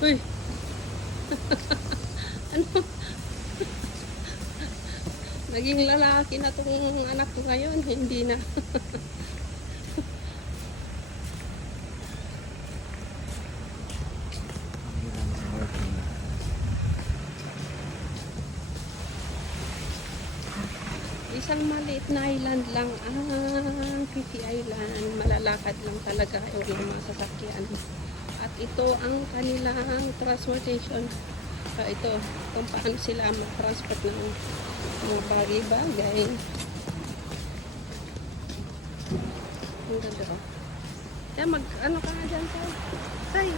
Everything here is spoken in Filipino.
Uy, ano? Naging lalaki na tong anak ko ngayon, hindi na. Isang maliit na island lang ang Phi Island. Malalakad lang talaga yung mga sasakyan. At ito ang kanilang transportation. Ito, kung paano sila mag-transport ng mga bagay-bagay. Ang ganda ko. Kaya ano ka nga dyan, Tay? Tay!